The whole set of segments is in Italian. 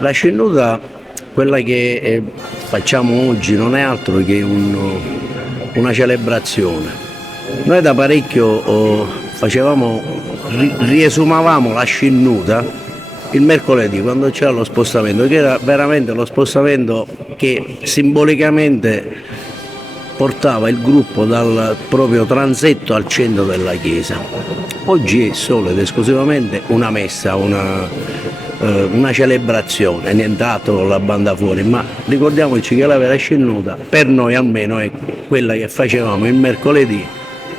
La scenduta, quella che facciamo oggi, non è altro che una celebrazione. Noi da parecchio riesumavamo la scenduta il mercoledì, quando c'era lo spostamento, che era veramente lo spostamento che simbolicamente portava il gruppo dal proprio transetto al centro della chiesa. Oggi è solo ed esclusivamente una messa, una celebrazione, nient'altro con la banda fuori, ma ricordiamoci che la vera scenduta, per noi almeno, è quella che facevamo il mercoledì,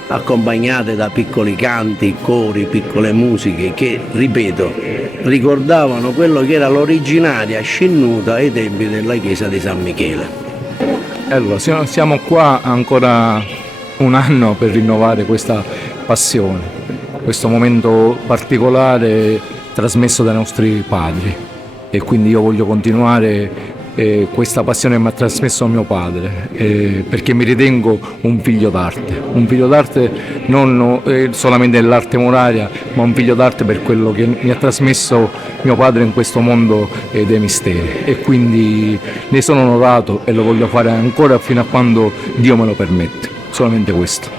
accompagnate da piccoli canti, cori, piccole musiche che, ripeto, ricordavano quello che era l'originaria scenduta ai tempi della chiesa di San Michele. Allora, siamo qua ancora un anno per rinnovare questa passione, questo momento particolare trasmesso dai nostri padri, e quindi io voglio continuare questa passione che mi ha trasmesso mio padre, perché mi ritengo un figlio d'arte non solamente dell'arte muraria, ma un figlio d'arte per quello che mi ha trasmesso mio padre in questo mondo dei misteri, e quindi ne sono onorato e lo voglio fare ancora fino a quando Dio me lo permette, solamente questo.